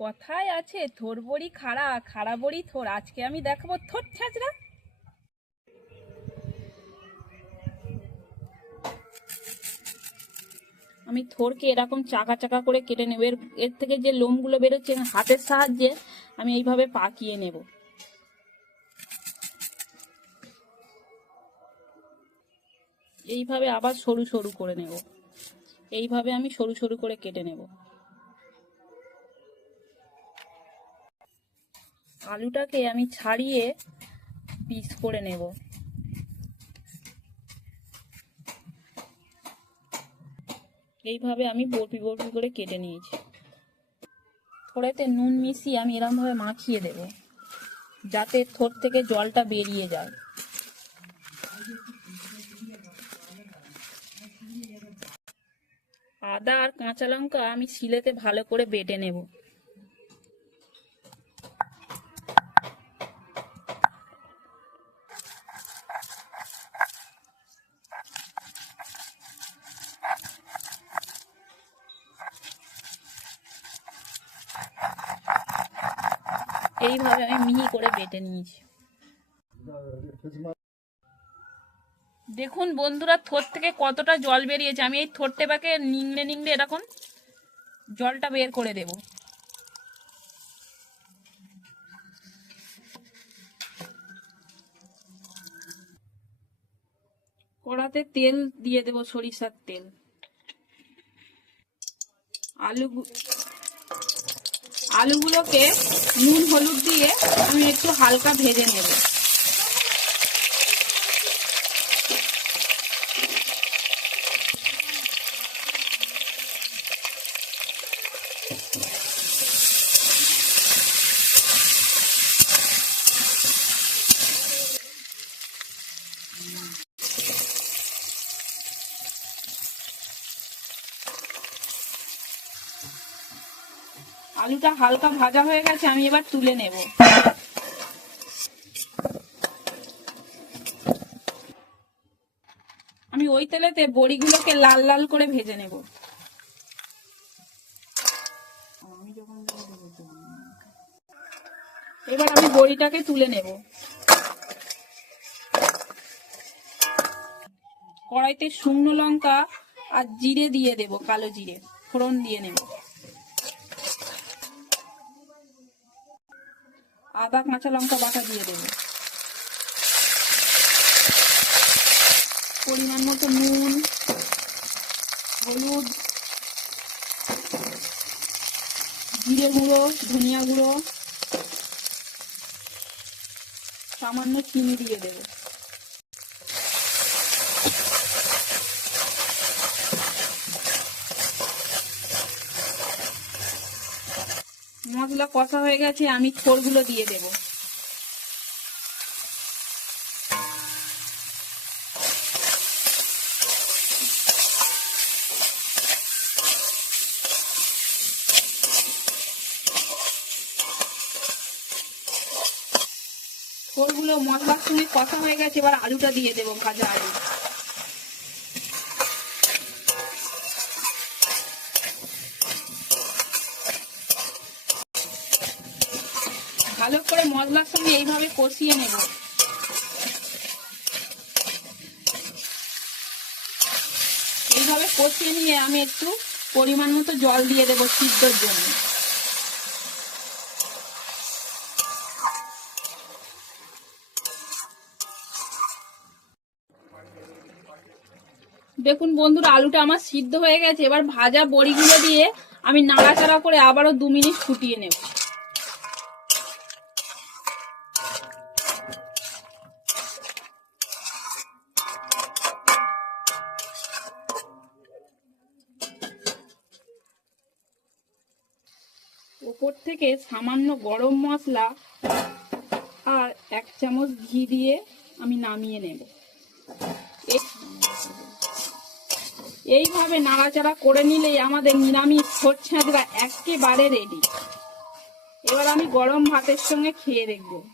কথায় আছে, থোর বড়ি খাড়া খাড়া বড়ি থোর। আজকে আমি দেখাবো থোর ছ্যাঁচড়া আমি থোরকে এরকম চাকা চাকা করে কেটে নেব। এর এর থেকে যে লোমগুলো বেরোচ্ছে হাতের সাহায্যে, আমি এইভাবে পাকিয়ে নেব। এইভাবে আবার সরু সরু করে নেব। এইভাবে আমি সরু সরু করে কেটে নেব। আলুটাকে আমি ছাড়িয়ে পিস করে নেব। এইভাবে আমি বরফি বরফি করে কেটে নিয়েছি। থোড়েতে নুন মিশিয়ে আমি এরমভাবে মাখিয়ে দেব, যাতে থোর থেকে জলটা বেরিয়ে যায়। আদা আর কাঁচা লঙ্কা আমি শিলেতে ভালো করে বেটে নেব। এইভাবে আমি মিহি করে বেটে নিয়েছি। দেখুন বন্ধুরা, থোর থেকে কতটা জল বেরিয়েছে। আমি এই থোর টেপাকে নিংড়ে নিংড়ে এরকম জলটা বের করে দেব। কড়াতে তেল দিয়ে দেব সরিষার তেল। আলু আলুগুলোকে নুন হলুদ দিয়ে আমি একটু হালকা ভেজে নেব। আলুটা হালকা ভাজা হয়ে গেছে, আমি এবার তুলে নেব। আমি ওই তেলেতে বড়িগুলোকে লাল লাল করে ভেজে নেব। এবার আমি বড়িটাকে তুলে নেব। কড়াইতে শুকনো লঙ্কা আর জিরে দিয়ে দেব, কালো জিরে, ফোড়ন দিয়ে নেব। আদা, কাঁচা লঙ্কা বাটা দিয়ে দেবো। পরিমাণ মতো নুন, হলুদ, জিরে গুঁড়ো, ধনিয়া গুঁড়ো, সামান্য চিনি দিয়ে দেবো। মশলা কষা হয়ে গেছে, আমি খোলগুলো দিয়ে দেব। খোলগুলো মশলার সঙ্গে কষা হয়ে গেছে, এবার আলুটা দিয়ে দেবো, ভাজা আলু। ভালো করে মশলার সঙ্গে এইভাবে কষিয়ে নেব। এইভাবে কষিয়ে নিয়ে আমি একটু পরিমাণ মতো জল দিয়ে দেবো সিদ্ধর জন্য। দেখুন বন্ধুরা, আলুটা আমার সিদ্ধ হয়ে গেছে। এবার ভাজা বড়িগুলো দিয়ে আমি নাড়াচাড়া করে আবারও দু মিনিট ফুটিয়ে নেব। ওপর থেকে সামান্য গরম মশলা আর এক চামচ ঘি দিয়ে আমি নামিয়ে নেব। এই- এইভাবে নাড়াচাড়া করে নিলেই আমাদের নিরামিষ ছোট একেবারে রেডি এবার আমি গরম ভাতের সঙ্গে খেয়ে দেখব।